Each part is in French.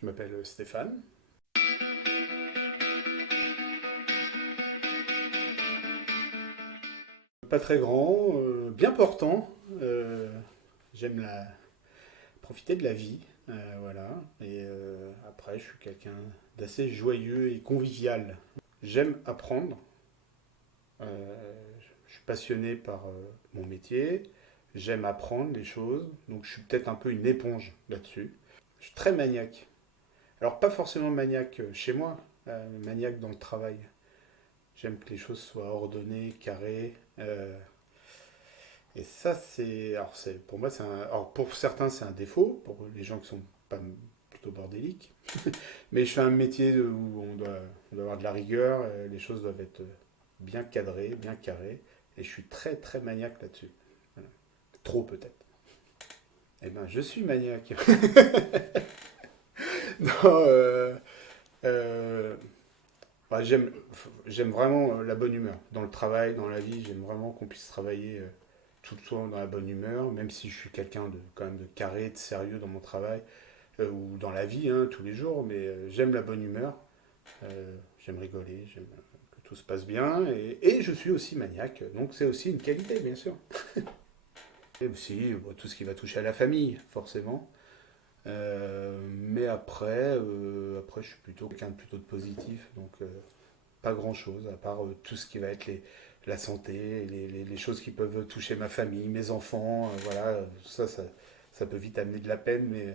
Je m'appelle Stéphane. Pas très grand, bien portant. J'aime profiter de la vie. Voilà. Et après, je suis quelqu'un d'assez joyeux et convivial. J'aime apprendre. Je suis passionné par mon métier. J'aime apprendre les choses. Donc, je suis peut-être un peu une éponge là-dessus. Je suis très maniaque. Alors, pas forcément maniaque chez moi, maniaque dans le travail. J'aime que les choses soient ordonnées, carrées. Et ça, pour moi, alors pour certains, c'est un défaut, pour les gens qui sont pas plutôt bordéliques. Mais je fais un métier où on doit avoir de la rigueur, les choses doivent être bien cadrées, bien carrées. Et je suis très, très maniaque là-dessus. Voilà. Trop peut-être. Eh ben, je suis maniaque. Non, euh, bah, j'aime vraiment la bonne humeur. Dans le travail, dans la vie, j'aime vraiment qu'on puisse travailler tout le temps dans la bonne humeur, même si je suis quelqu'un de quand même de carré, de sérieux dans mon travail ou dans la vie, hein, tous les jours, mais j'aime la bonne humeur, j'aime rigoler, j'aime que tout se passe bien, et je suis aussi maniaque, donc c'est aussi une qualité, bien sûr. Et aussi bon, tout ce qui va toucher à la famille, forcément. Mais après, je suis plutôt quelqu'un de plutôt de positif, donc pas grand-chose, à part tout ce qui va être la santé, les choses qui peuvent toucher ma famille, mes enfants, voilà, ça peut vite amener de la peine,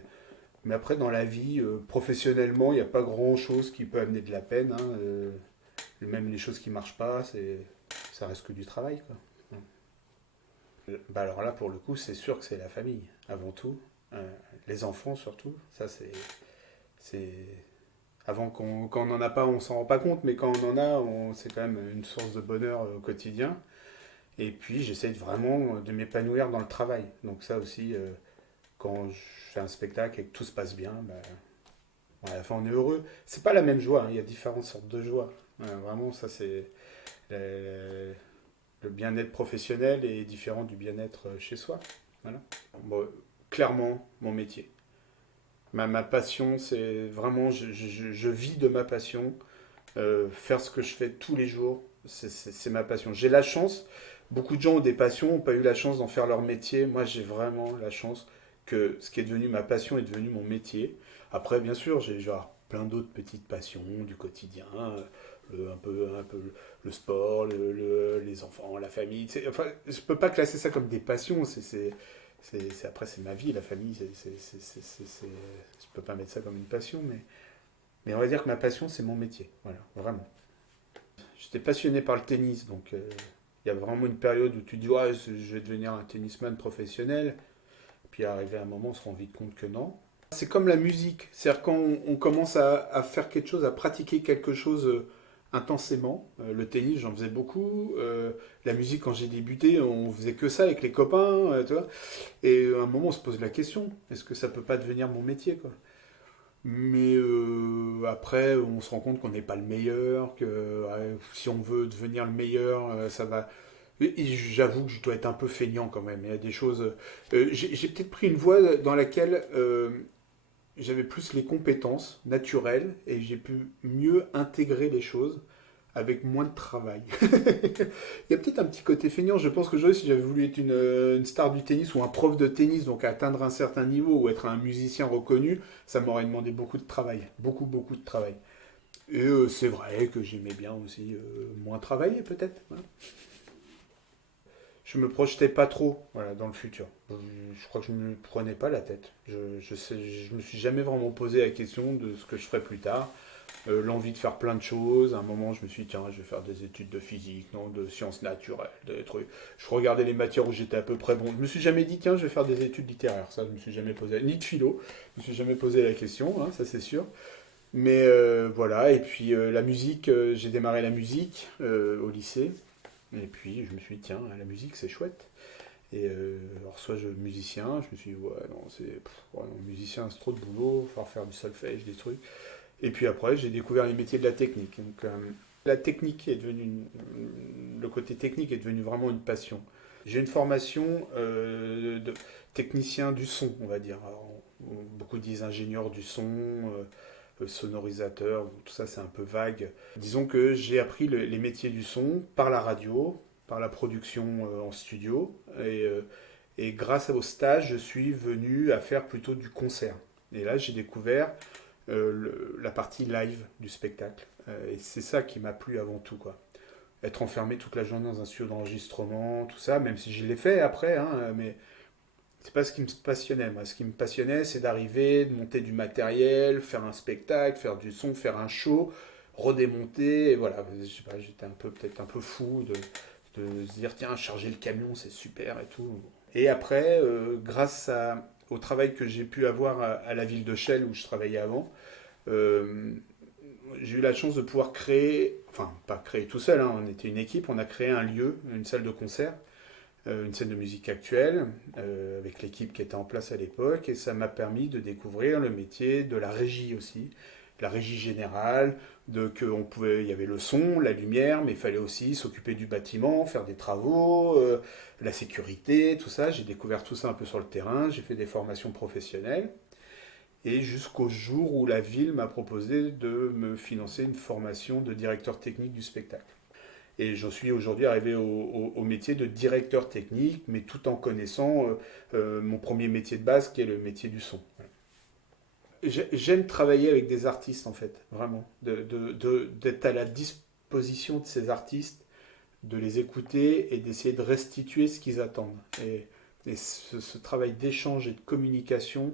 mais après, dans la vie, professionnellement, il n'y a pas grand-chose qui peut amener de la peine, hein, même les choses qui ne marchent pas, ça reste que du travail, quoi. Bah alors là, pour le coup, c'est sûr que c'est la famille, avant tout. Les enfants, surtout. Ça, c'est, avant quand on n'en a pas, on s'en rend pas compte, mais quand on en a, c'est quand même une source de bonheur au quotidien. Et puis j'essaie vraiment de m'épanouir dans le travail. Donc ça aussi, quand je fais un spectacle et que tout se passe bien, bah, à la fin on est heureux. C'est pas la même joie, hein, il y a différentes sortes de joie. Vraiment, ça c'est le, le bien-être professionnel est différent du bien-être chez soi. Voilà. Bon, clairement, mon métier. Ma passion, c'est vraiment, je vis de ma passion. Faire ce que je fais tous les jours, c'est ma passion. J'ai la chance, beaucoup de gens ont des passions, n'ont pas eu la chance d'en faire leur métier. Moi, j'ai vraiment la chance que ce qui est devenu ma passion est devenu mon métier. Après, bien sûr, j'ai genre plein d'autres petites passions du quotidien, un peu le sport, les enfants, la famille. Enfin, je peux pas classer ça comme des passions. Après, c'est ma vie, la famille. Je peux pas mettre ça comme une passion, mais on va dire que ma passion, c'est mon métier. Voilà, vraiment. J'étais passionné par le tennis, donc il y a vraiment une période où tu dis, ouais, je vais devenir un tennisman professionnel. Puis arrivé à un moment, on se rend vite compte que non. C'est comme la musique, c'est-à-dire quand on commence à faire quelque chose, à pratiquer quelque chose intensément. Le tennis, j'en faisais beaucoup. La musique, quand j'ai débuté, on faisait que ça avec les copains, tu vois. Et à un moment, on se pose la question, est-ce que ça peut pas devenir mon métier, quoi? Mais après, on se rend compte qu'on n'est pas le meilleur, que ouais, si on veut devenir le meilleur, ça va. Et j'avoue que je dois être un peu feignant quand même. Il y a des choses. J'ai peut-être pris une voie dans laquelle j'avais plus les compétences naturelles et j'ai pu mieux intégrer les choses avec moins de travail. Il y a peut-être un petit côté feignant. Je pense que si j'avais voulu être une star du tennis ou un prof de tennis, donc atteindre un certain niveau ou être un musicien reconnu, ça m'aurait demandé beaucoup de travail. Beaucoup, beaucoup de travail. Et c'est vrai que j'aimais bien aussi moins travailler peut-être. Voilà. Je me projetais pas trop voilà, dans le futur. Je crois que je ne me prenais pas la tête. Je me suis jamais vraiment posé la question de ce que je ferais plus tard. L'envie de faire plein de choses. À un moment, je me suis dit, tiens, je vais faire des études de physique, non, de sciences naturelles, des trucs. Je regardais les matières où j'étais à peu près bon. Je me suis jamais dit, tiens, je vais faire des études littéraires. Ça, je me suis jamais posé, ni de philo. Je me suis jamais posé la question, hein, ça c'est sûr. Mais voilà, et puis la musique, j'ai démarré la musique au lycée. Et puis je me suis dit, tiens, la musique c'est chouette. Et alors, soit je musicien, je me suis dit, ouais, non, ouais, non, musicien c'est trop de boulot, il va falloir faire du solfège, des trucs. Et puis après, j'ai découvert les métiers de la technique. Donc, la technique est devenue le côté technique est devenu vraiment une passion. J'ai une formation de technicien du son, on va dire. Alors, beaucoup beaucoup disent ingénieur du son, sonorisateur, tout ça c'est un peu vague. Disons que j'ai appris les métiers du son par la radio, par la production en studio, et grâce au stage, je suis venu à faire plutôt du concert. Et là, j'ai découvert la partie live du spectacle. Et c'est ça qui m'a plu avant tout, quoi. Être enfermé toute la journée dans un studio d'enregistrement, tout ça, même si je l'ai fait après, hein, mais c'est pas ce qui me passionnait. Moi, ce qui me passionnait, c'est d'arriver, de monter du matériel, faire un spectacle, faire du son, faire un show, redémonter, et voilà. Je sais pas, j'étais peut-être un peu fou de se dire, tiens, charger le camion, c'est super et tout. Et après, au travail que j'ai pu avoir à la ville de Chelles où je travaillais avant, euh, j'ai eu la chance de pouvoir créer, enfin pas créer tout seul, hein, on était une équipe, on a créé un lieu, une salle de concert, une scène de musique actuelle, avec l'équipe qui était en place à l'époque, et ça m'a permis de découvrir le métier de la régie aussi, la régie générale, il y avait le son, la lumière, mais il fallait aussi s'occuper du bâtiment, faire des travaux, la sécurité, tout ça. J'ai découvert tout ça un peu sur le terrain, j'ai fait des formations professionnelles, et jusqu'au jour où la ville m'a proposé de me financer une formation de directeur technique du spectacle. Et j'en suis aujourd'hui arrivé au métier de directeur technique, mais tout en connaissant mon premier métier de base, qui est le métier du son. J'aime travailler avec des artistes, en fait, vraiment. D'être à la disposition de ces artistes, de les écouter et d'essayer de restituer ce qu'ils attendent. Et ce travail d'échange et de communication,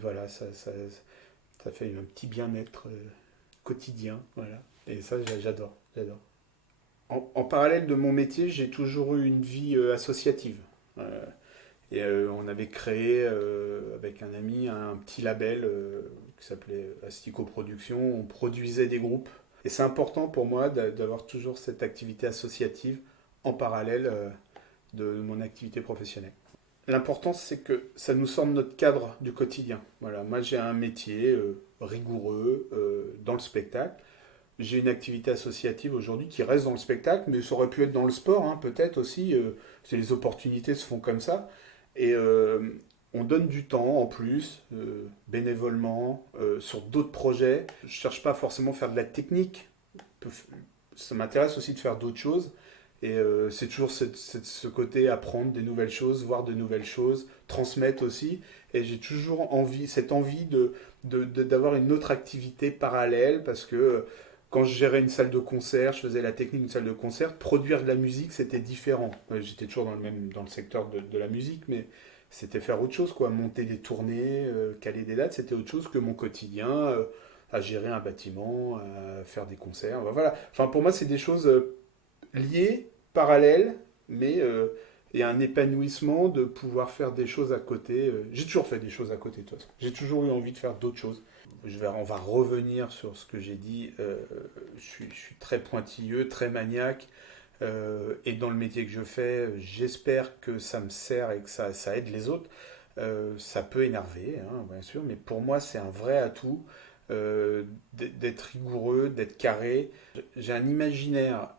voilà, ça fait un petit bien-être quotidien. Voilà. Et ça, j'adore. J'adore. En parallèle de mon métier, j'ai toujours eu une vie associative. On avait créé avec un ami un petit label qui s'appelait Astico Productions. On produisait des groupes. Et c'est important pour moi d'avoir toujours cette activité associative en parallèle de mon activité professionnelle. L'important, c'est que ça nous sort de notre cadre du quotidien. Voilà, moi, j'ai un métier rigoureux dans le spectacle. J'ai une activité associative aujourd'hui qui reste dans le spectacle, mais ça aurait pu être dans le sport, hein, peut-être aussi. Les opportunités se font comme ça. Et on donne du temps en plus, bénévolement, sur d'autres projets. Je ne cherche pas forcément à faire de la technique. Ça m'intéresse aussi de faire d'autres choses. Et c'est toujours ce côté apprendre des nouvelles choses, voir de nouvelles choses, transmettre aussi. Et j'ai toujours cette envie d'avoir une autre activité parallèle parce que quand je gérais une salle de concert, je faisais la technique d'une salle de concert, produire de la musique, c'était différent. J'étais toujours dans le secteur de la musique, mais c'était faire autre chose, quoi. Monter des tournées, caler des dates, c'était autre chose que mon quotidien, à gérer un bâtiment, à faire des concerts. Voilà. Enfin, pour moi, c'est des choses liées, parallèles, mais il y a un épanouissement de pouvoir faire des choses à côté. J'ai toujours fait des choses à côté de toute façon. J'ai toujours eu envie de faire d'autres choses. On va revenir sur ce que j'ai dit. Je suis très pointilleux, très maniaque. Et dans le métier que je fais, j'espère que ça me sert et que ça aide les autres. Ça peut énerver, hein, bien sûr, mais pour moi, c'est un vrai atout d'être rigoureux, d'être carré. J'ai un imaginaire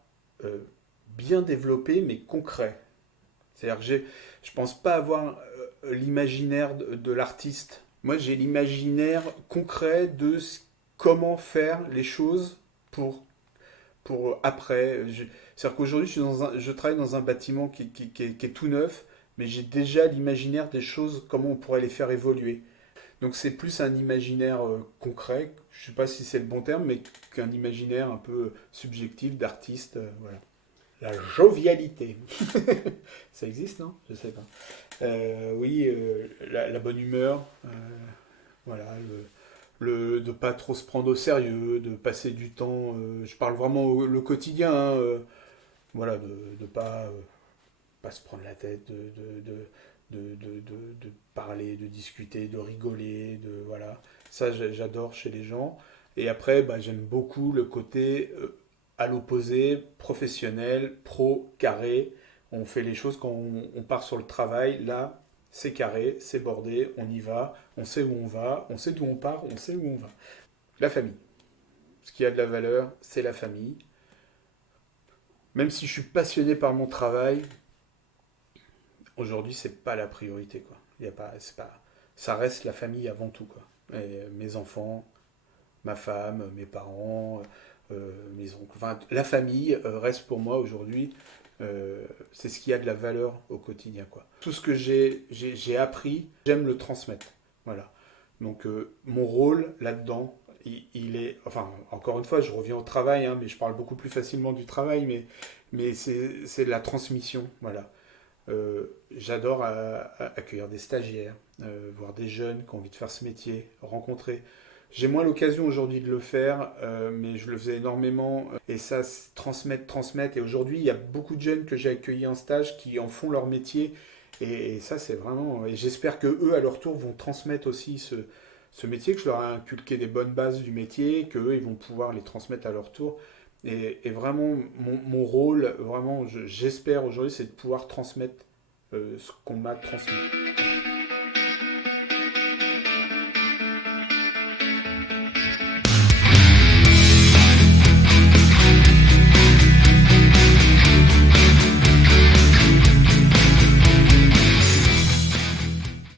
euh, bien développé, mais concret. C'est-à-dire que je pense pas avoir l'imaginaire de l'artiste. Moi, j'ai l'imaginaire concret comment faire les choses pour après. C'est-à-dire qu'aujourd'hui, je travaille dans un bâtiment qui est tout neuf, mais j'ai déjà l'imaginaire des choses, comment on pourrait les faire évoluer. Donc c'est plus un imaginaire concret, je ne sais pas si c'est le bon terme, mais qu'un imaginaire un peu subjectif d'artiste. Voilà. La jovialité. Ça existe, non? Je sais pas. Oui, la bonne humeur. Voilà, de pas trop se prendre au sérieux, de passer du temps. Je parle vraiment le quotidien, hein, voilà, de pas se prendre la tête, de parler, de discuter, de rigoler, voilà. Ça, j'adore chez les gens. Et après, bah, j'aime beaucoup le côté à l'opposé, professionnel, pro, carré. On fait les choses quand on part sur le travail. Là, c'est carré, c'est bordé, on y va, on sait où on va, on sait d'où on part, on sait où on va. La famille. Ce qui a de la valeur, c'est la famille. Même si je suis passionné par mon travail, aujourd'hui, c'est pas la priorité, quoi. Il y a pas, ça reste la famille avant tout, quoi. Et mes enfants, ma femme, mes parents, mes oncles. Enfin, la famille reste pour moi aujourd'hui, c'est ce qui a de la valeur au quotidien, quoi. Tout ce que j'ai appris, j'aime le transmettre. Voilà. Donc mon rôle là-dedans, il est, enfin encore une fois, je reviens au travail, hein, mais je parle beaucoup plus facilement du travail, mais c'est de la transmission, voilà. J'adore accueillir des stagiaires, voir des jeunes qui ont envie de faire ce métier, rencontrer. J'ai moins l'occasion aujourd'hui de le faire, mais je le faisais énormément. Et ça, transmettre, transmettre. Et aujourd'hui, il y a beaucoup de jeunes que j'ai accueillis en stage qui en font leur métier. Et ça, c'est vraiment. Et j'espère que eux, à leur tour, vont transmettre aussi ce métier, que je leur ai inculqué des bonnes bases du métier, que eux, ils vont pouvoir les transmettre à leur tour. Et vraiment, mon rôle, vraiment, j'espère aujourd'hui, c'est de pouvoir transmettre ce qu'on m'a transmis.